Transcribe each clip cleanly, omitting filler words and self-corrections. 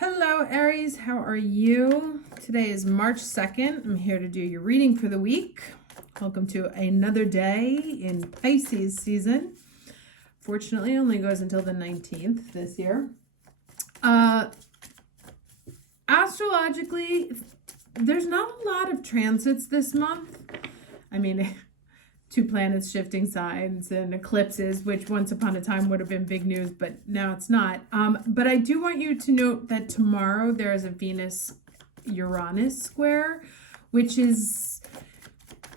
Hello, Aries. How are you? Today is March 2nd. I'm here to do your reading for the week. Welcome to another day in Pisces season. Fortunately, it only goes until the 19th this year. Astrologically, there's not a lot of transits this month. I mean, two planets shifting signs and eclipses, which once upon a time would have been big news, but now it's not. But I do want you to note that tomorrow there is a Venus-Uranus square, which is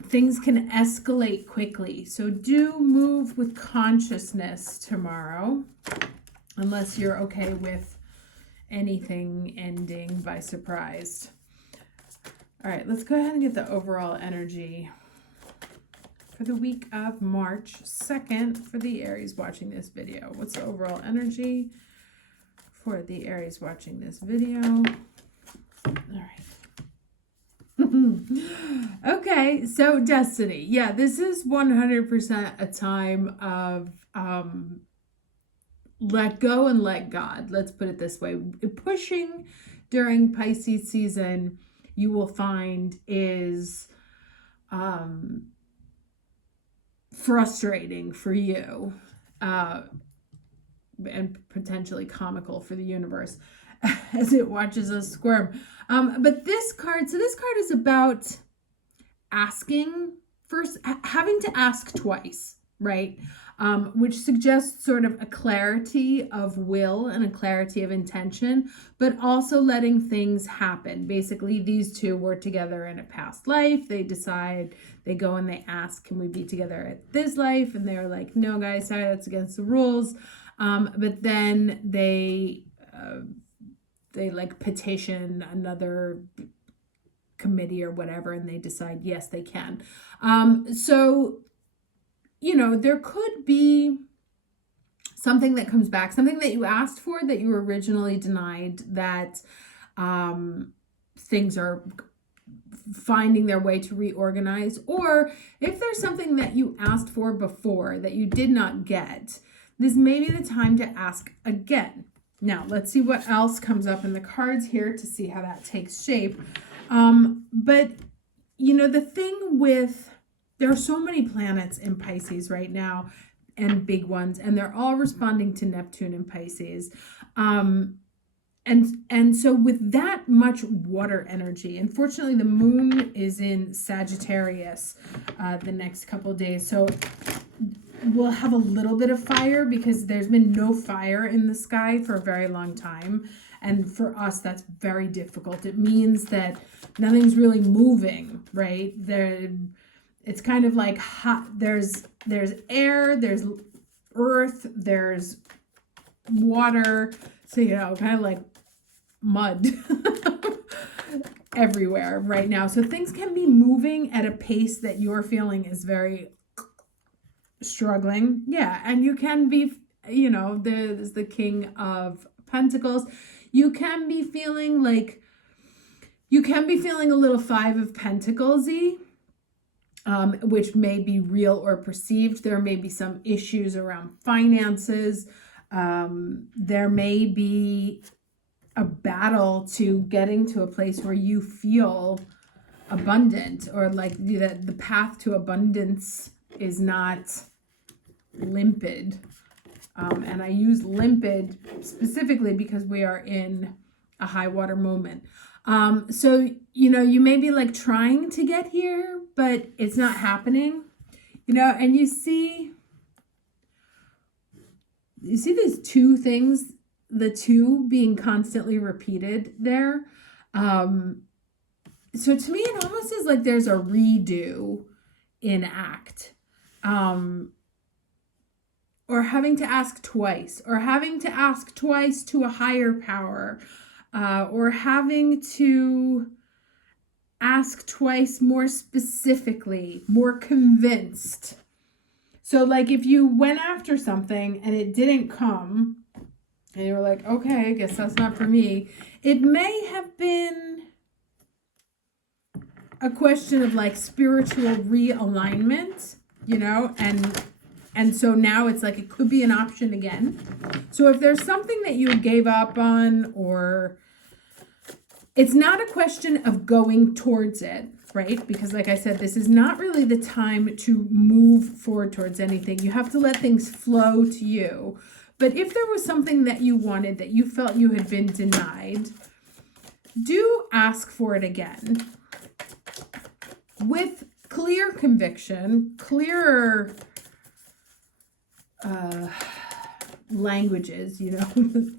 things can escalate quickly. So do move with consciousness tomorrow, unless you're okay with anything ending by surprise. All right, let's go ahead and get the overall energy for the week of March 2nd for the Aries watching this video. What's the overall energy for the Aries watching this video? All right. Okay, so destiny. Yeah, this is 100% a time of let go and let God. Let's put it this way. Pushing during Pisces season, you will find is frustrating for you and potentially comical for the universe as it watches us squirm. But this card is about asking first, having to ask twice, right? Which suggests sort of a clarity of will and a clarity of intention, but also letting things happen. Basically, these two were together in a past life. They decide, they go and they ask, can we be together at this life? And they're like, no, guys, sorry, that's against the rules. But then they like petition another committee or whatever, and they decide, yes, they can. So, you know, there could be something that comes back, something that you asked for that you originally denied, that things are finding their way to reorganize. Or if there's something that you asked for before that you did not get, this may be the time to ask again. Now, let's see what else comes up in the cards here to see how that takes shape. But, you know, the thing with, there are so many planets in Pisces right now, and big ones, and they're all responding to Neptune in Pisces. And so with that much water energy, unfortunately the moon is in Sagittarius the next couple of days. So we'll have a little bit of fire because there's been no fire in the sky for a very long time. And for us, that's very difficult. It means that nothing's really moving, right? It's kind of like hot. There's air, there's earth, there's water. So, you know, kind of like mud everywhere right now. So things can be moving at a pace that you're feeling is very struggling. Yeah, and you can be, you know, there's the King of Pentacles. You can be feeling a little Five of Pentacles-y. Which may be real or perceived. There may be some issues around finances. There may be a battle to getting to a place where you feel abundant, or like the path to abundance is not limpid. And I use limpid specifically because we are in a high water moment. So, you know, you may be like trying to get here, but it's not happening, you know, and you see these two things, the two being constantly repeated there. So to me, it almost is like there's a redo in act, or having to ask twice, or having to ask twice to a higher power, or having to ask twice more specifically, more convinced. So like if you went after something and it didn't come, and you were like, okay, I guess that's not for me, it may have been a question of like spiritual realignment, you know, and so now it's like it could be an option again. So if there's something that you gave up on, or It's not a question of going towards it, right? Because like I said, this is not really the time to move forward towards anything. You have to let things flow to you. But if there was something that you wanted that you felt you had been denied, do ask for it again with clear conviction, clearer languages, you know,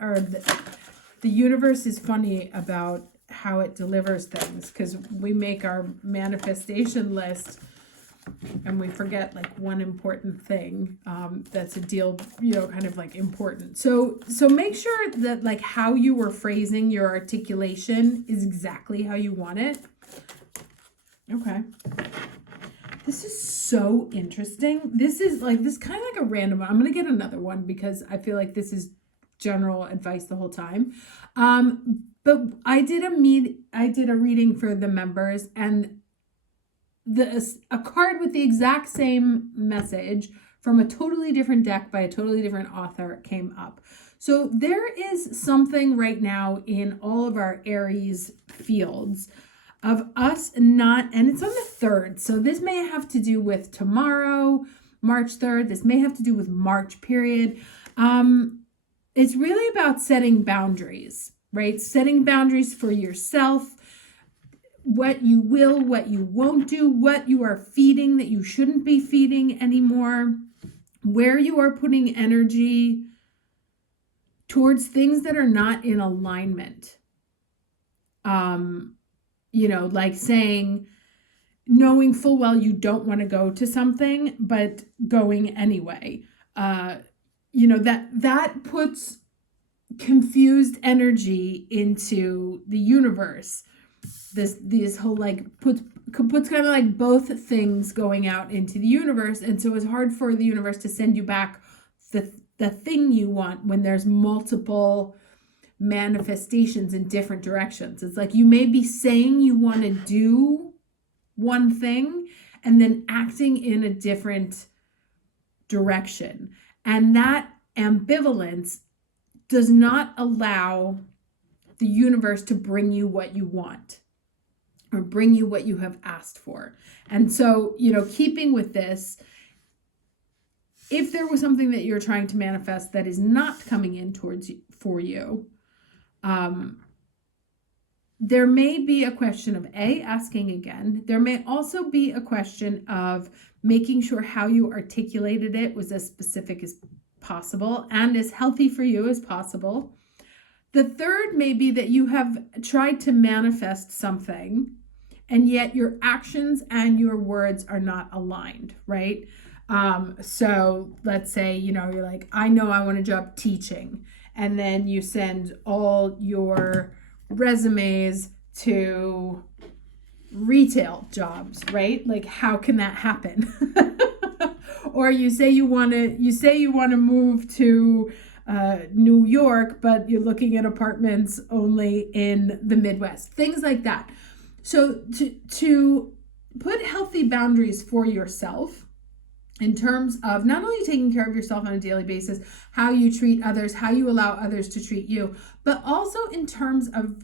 or the universe is funny about how it delivers things, because we make our manifestation list and we forget like one important thing that's a deal, you know, kind of like important. So make sure that like how you were phrasing your articulation is exactly how you want it. Okay. This is so interesting. This is kind of like a random one. I'm going to get another one because I feel like this is general advice the whole time. But I did a reading for the members, and a card with the exact same message from a totally different deck by a totally different author came up. So there is something right now in all of our Aries fields of us not, and it's on the 3rd. So this may have to do with tomorrow, March 3rd. This may have to do with March period. It's really about setting boundaries, right? Setting boundaries for yourself, what you will, what you won't do, what you are feeding that you shouldn't be feeding anymore, where you are putting energy towards things that are not in alignment. You know, like saying, knowing full well you don't want to go to something, but going anyway. You know, that puts confused energy into the universe. This whole like puts kind of like both things going out into the universe, and so it's hard for the universe to send you back the thing you want when there's multiple manifestations in different directions. It's like you may be saying you want to do one thing and then acting in a different direction, and that ambivalence does not allow the universe to bring you what you want or bring you what you have asked for. And so, you know, keeping with this, if there was something that you're trying to manifest that is not coming in towards you, for you, there may be a question of asking again. There may also be a question of making sure how you articulated it was as specific as possible and as healthy for you as possible. The third may be that you have tried to manifest something and yet your actions and your words are not aligned, right? So let's say, you know, you're like, I know I want a job teaching. And then you send all your resumes to retail jobs, right? Like, how can that happen? Or you say you want to move to New York, but you're looking at apartments only in the Midwest, things like that. So to put healthy boundaries for yourself in terms of not only taking care of yourself on a daily basis, how you treat others, how you allow others to treat you, but also in terms of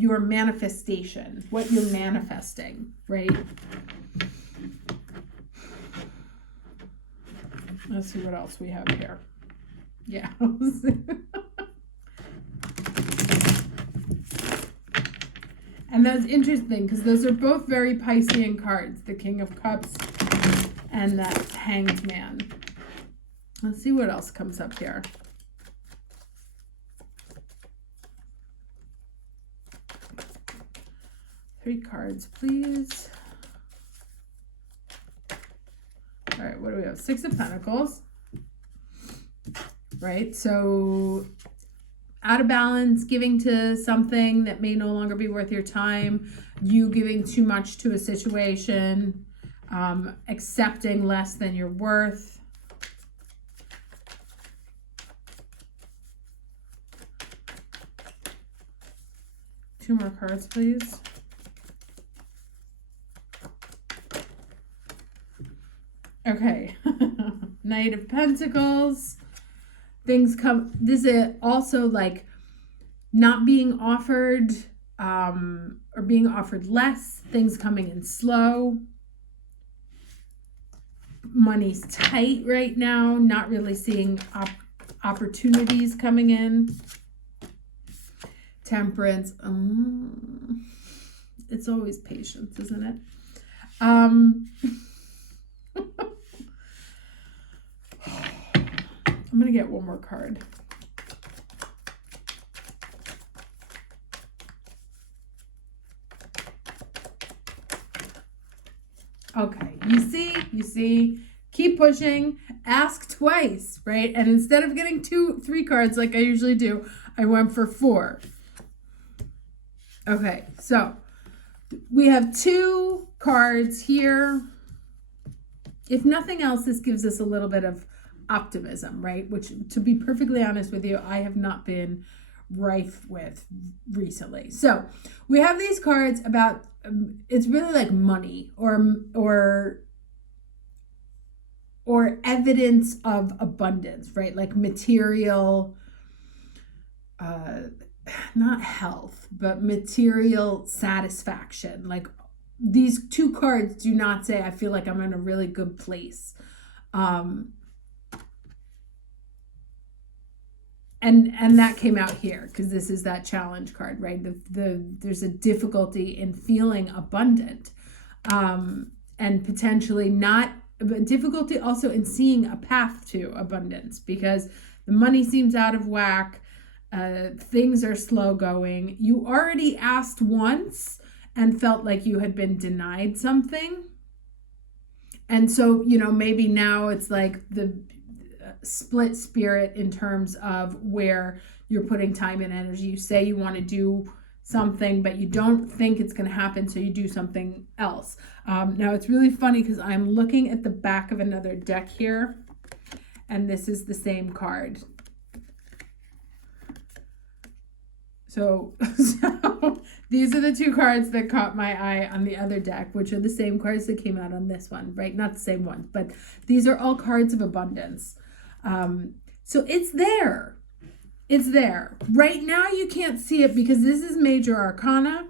your manifestation, what you're manifesting, right? Let's see what else we have here. Yeah. And that's interesting because those are both very Piscean cards, the King of Cups and that Hanged Man. Let's see what else comes up here. Three cards, please. All right, what do we have? Six of Pentacles. Right, so out of balance, giving to something that may no longer be worth your time, you giving too much to a situation, accepting less than you're worth. Two more cards, please. Okay, Knight of Pentacles. Things come, this is also like not being offered or being offered less, things coming in slow. Money's tight right now, not really seeing opportunities coming in. Temperance, it's always patience, isn't it? I'm gonna get one more card. Okay, you see, keep pushing, ask twice, right? And instead of getting 3 cards like I usually do, I went for 4. Okay, so we have 2 cards here. If nothing else, this gives us a little bit of optimism, right? Which, to be perfectly honest with you, I have not been rife with recently. So we have these cards about, it's really like money or evidence of abundance, right? Like material, not health, but material satisfaction. Like these 2 cards do not say, I feel like I'm in a really good place. And that came out here because this is that challenge card, right? There's a difficulty in feeling abundant, and potentially not, but difficulty also in seeing a path to abundance because the money seems out of whack. Things are slow going. You already asked once and felt like you had been denied something. And so, maybe now it's like the split spirit in terms of where you're putting time and energy. You say you want to do something, but you don't think it's going to happen, so you do something else. Now, it's really funny because I'm looking at the back of another deck here, and this is the same card. So these are the 2 cards that caught my eye on the other deck, which are the same cards that came out on this one, right? Not the same ones, but these are all cards of abundance. So it's there. It's there. Right now you can't see it because this is major arcana.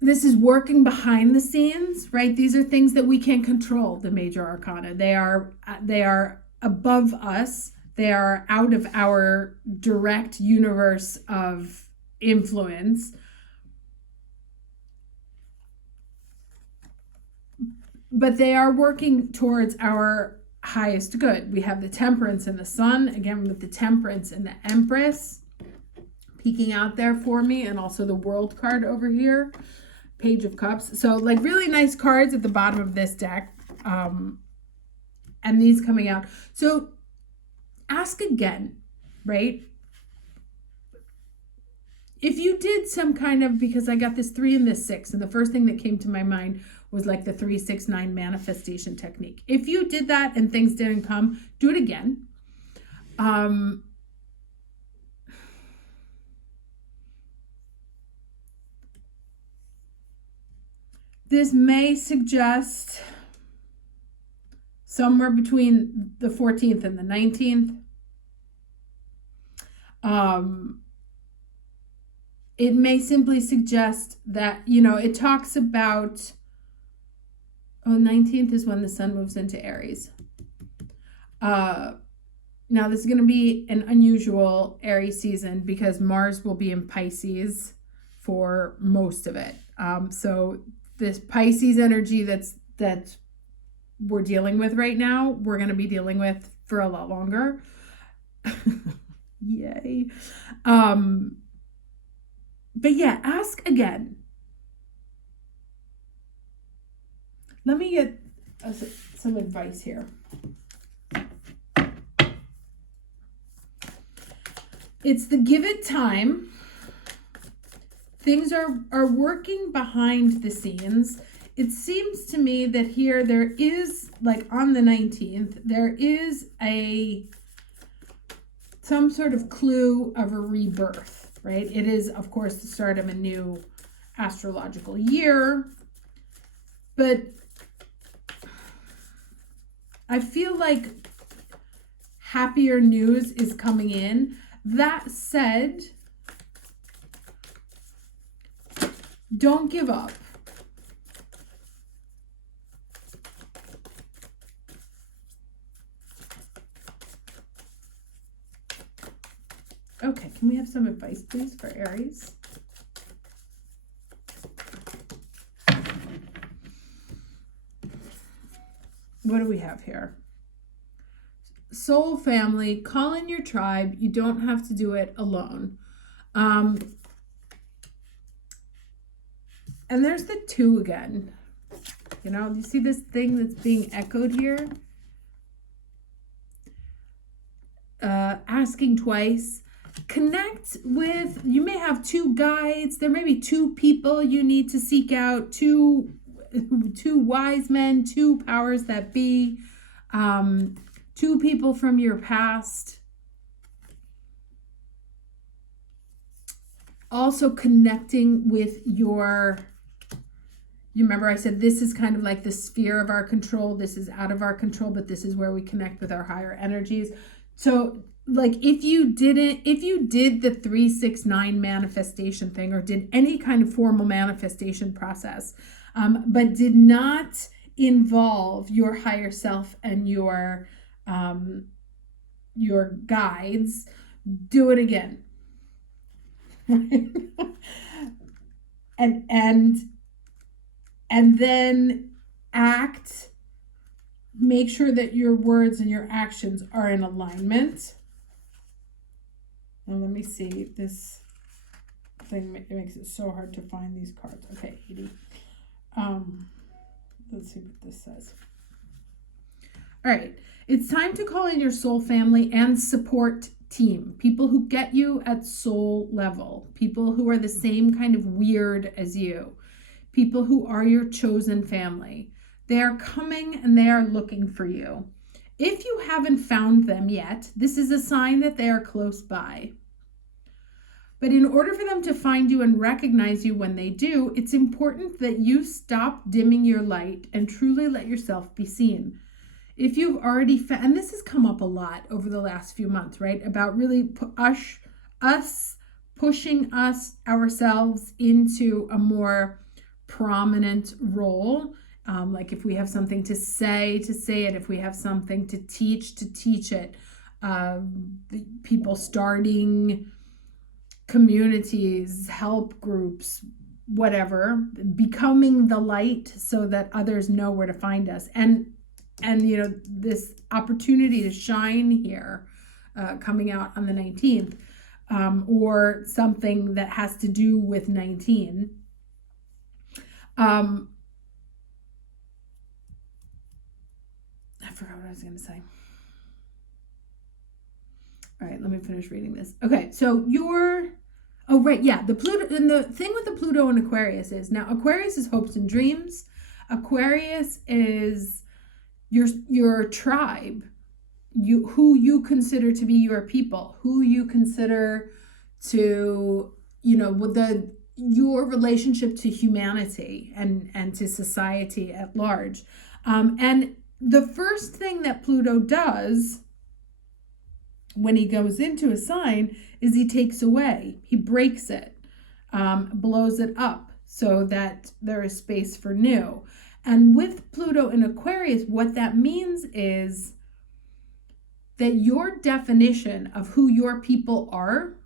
This is working behind the scenes, right? These are things that we can't control, the major arcana. They are above us. They are out of our direct universe of influence. But they are working towards our highest good. We have the Temperance and the Sun, again with the Temperance and the Empress peeking out there for me, and also the World card over here, Page of Cups. So like really nice cards at the bottom of this deck, and these coming out. So ask again, right? If you did some kind of, because I got this 3 and this 6, and the first thing that came to my mind was like the 3-6-9 manifestation technique. If you did that and things didn't come, do it again. This may suggest somewhere between the 14th and the 19th. It may simply suggest that, it talks about, 19th is when the sun moves into Aries. Now this is going to be an unusual Aries season because Mars will be in Pisces for most of it. So this Pisces energy that we're dealing with right now, we're going to be dealing with for a lot longer. Yay. But yeah, ask again. Let me get some advice here. It's the give it time. Things are working behind the scenes. It seems to me that here there is, like on the 19th, there is some sort of clue of a rebirth, right? It is, of course, the start of a new astrological year, but I feel like happier news is coming in. That said, don't give up. Okay, can we have some advice, please, for Aries? What do we have here? Soul family, call in your tribe. You don't have to do it alone. And there's the 2 again. You know, you see this thing that's being echoed here? Asking twice. Connect with, you may have 2 guides. There may be 2 people you need to seek out, 2 wise men, 2 powers that be, 2 people from your past. Also connecting with your, you remember I said this is kind of like the sphere of our control. This is out of our control, but this is where we connect with our higher energies. So like if you did the 3-6-9 manifestation thing, or did any kind of formal manifestation process, but did not involve your higher self and your guides, do it again. and then act, make sure that your words and your actions are in alignment. Now let me see, this thing, it makes it so hard to find these cards. Okay, 80. Let's see what this says. All right, it's time to call in your soul family and support team. People who get you at soul level. People who are the same kind of weird as you. People who are your chosen family. They are coming and they are looking for you. If you haven't found them yet, this is a sign that they are close by. But in order for them to find you and recognize you when they do, it's important that you stop dimming your light and truly let yourself be seen. If you've already found, and this has come up a lot over the last few months, right? About really us pushing ourselves into a more prominent role. Like if we have something to say it. If we have something to teach it. People starting communities, help groups, whatever, becoming the light so that others know where to find us. And you know, this opportunity to shine here, coming out on the 19th, or something that has to do with 19. I forgot what I was going to say. All right, let me finish reading this. Okay, so the Pluto, and the thing with the Pluto and Aquarius is, now Aquarius is hopes and dreams. Aquarius is your tribe, who you consider to be your people, who you consider to, you know, with your relationship to humanity and to society at large. And the first thing that Pluto does when he goes into a sign is he takes away, he breaks it, blows it up so that there is space for new. And with Pluto in Aquarius, what that means is that your definition of who your people are,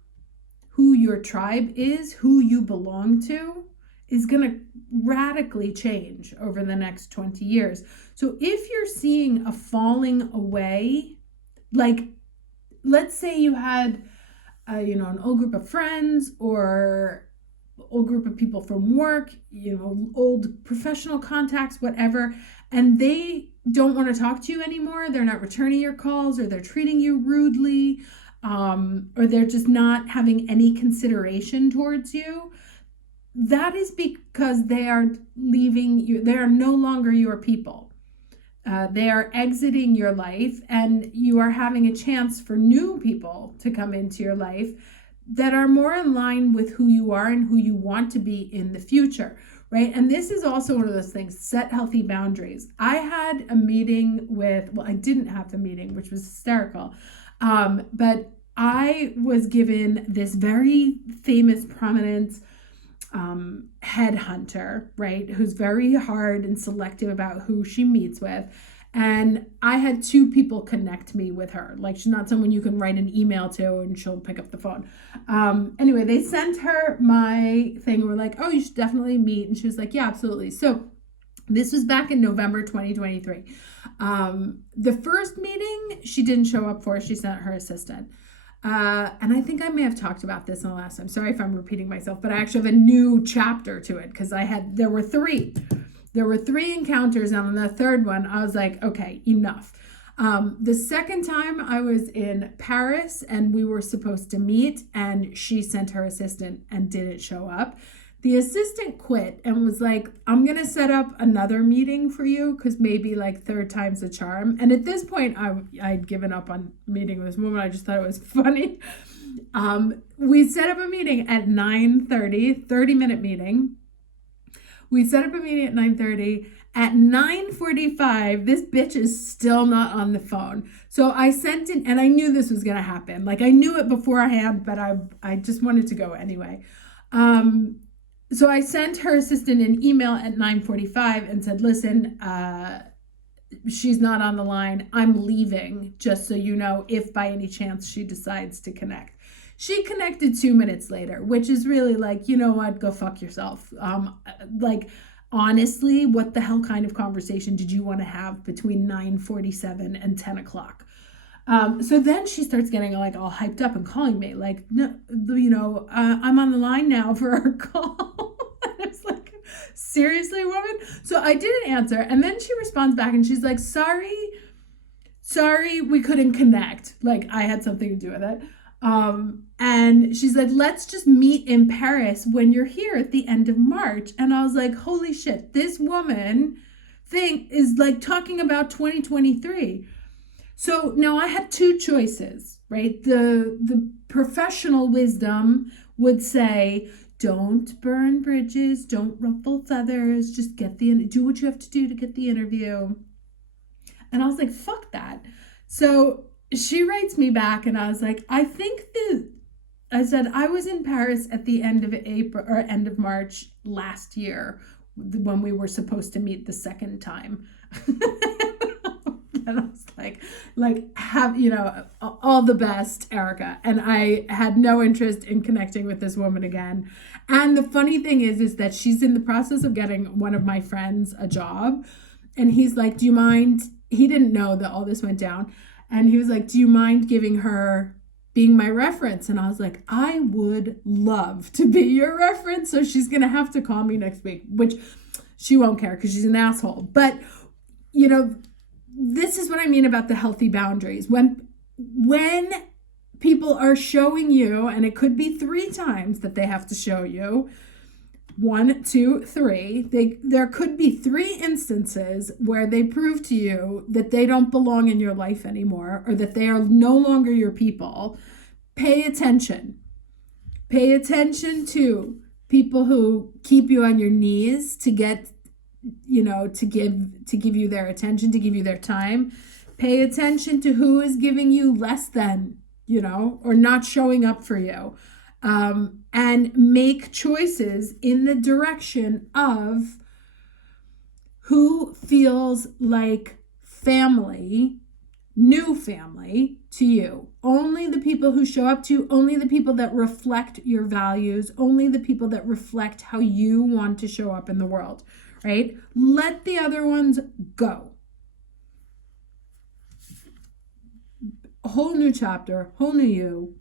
who your tribe is, who you belong to, is going to radically change over the next 20 years. So if you're seeing a falling away, like let's say you had an old group of friends or old group of people from work, old professional contacts, whatever, and they don't want to talk to you anymore. They're not returning your calls, or they're treating you rudely, or they're just not having any consideration towards you. That is because they are leaving you. They are no longer your people. They are exiting your life, and you are having a chance for new people to come into your life that are more in line with who you are and who you want to be in the future, right? And this is also one of those things, set healthy boundaries. I had a meeting I didn't have the meeting, which was hysterical. But I was given this very famous, prominent headhunter, right, who's very hard and selective about who she meets with. And I had two people connect me with her. Like, she's not someone you can write an email to and she'll pick up the phone. Anyway, they sent her my thing and were like, oh, you should definitely meet. And she was like, yeah, absolutely. So this was back in November 2023. The first meeting she didn't show up for. She sent her assistant. And I think I may have talked about this in the last time. Sorry if I'm repeating myself, but I actually have a new chapter to it because there were three encounters, and on the third one, I was like, okay, enough. The second time I was in Paris and we were supposed to meet, and she sent her assistant and didn't show up. The assistant quit and was like, I'm going to set up another meeting for you because maybe like third time's a charm. And at this point, I'd given up on meeting with this woman. I just thought it was funny. We set up a meeting at 9:30, 30-minute meeting. We set up a meeting at 9:30. At 9:45, this bitch is still not on the phone. So I sent in, and I knew this was going to happen. Like, I knew it beforehand, but I just wanted to go anyway. So I sent her assistant an email at 9:45 and said, listen, she's not on the line. I'm leaving, just so you know, if by any chance she decides to connect. She connected 2 minutes later, which is really like, you know what, go fuck yourself. Like, honestly, what the hell kind of conversation did you want to have between 9:47 and 10 o'clock? So then she starts getting like all hyped up and calling me like, no, I'm on the line now for our call. And I was like, seriously, woman? So I didn't answer. And then she responds back and she's like, sorry, we couldn't connect. Like, I had something to do with it. And she's like, let's just meet in Paris when you're here at the end of March. And I was like, holy shit, this woman thing is like talking about 2023. So now I had two choices, right? The professional wisdom would say, don't burn bridges, don't ruffle feathers, just do what you have to do to get the interview. And I was like, fuck that. So she writes me back and I was like, I said, I was in Paris at the end of April or end of March last year when we were supposed to meet the second time. And I was like, have, all the best, Erica. And I had no interest in connecting with this woman again. And the funny thing is that she's in the process of getting one of my friends a job. And he's like, do you mind? He didn't know that all this went down. And he was like, do you mind being my reference? And I was like, I would love to be your reference. So she's going to have to call me next week, which she won't care because she's an asshole. But, this is what I mean about the healthy boundaries. When people are showing you, and it could be 3 times that they have to show you, 1, 2, 3, there could be 3 instances where they prove to you that they don't belong in your life anymore, or that they are no longer your people. Pay attention. Pay attention to people who keep you on your knees to get, to give you their attention, to give you their time. Pay attention to who is giving you less than, or not showing up for you. And make choices in the direction of who feels like family, new family to you. Only the people who show up to you, only the people that reflect your values, only the people that reflect how you want to show up in the world, right? Let the other ones go. A whole new chapter, whole new you.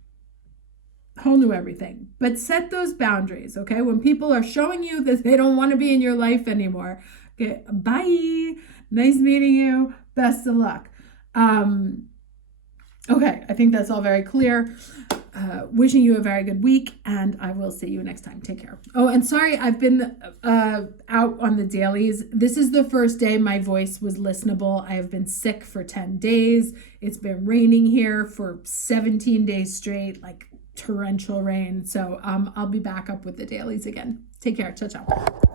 Whole new everything. But set those boundaries, okay? When people are showing you that they don't want to be in your life anymore, okay, bye. Nice meeting you. Best of luck. Okay, I think that's all very clear. Wishing you a very good week, and I will see you next time. Take care. Oh, and sorry, I've been out on the dailies. This is the first day my voice was listenable. I have been sick for 10 days. It's been raining here for 17 days straight, like torrential rain. So I'll be back up with the dailies again. Take care. Ciao, ciao.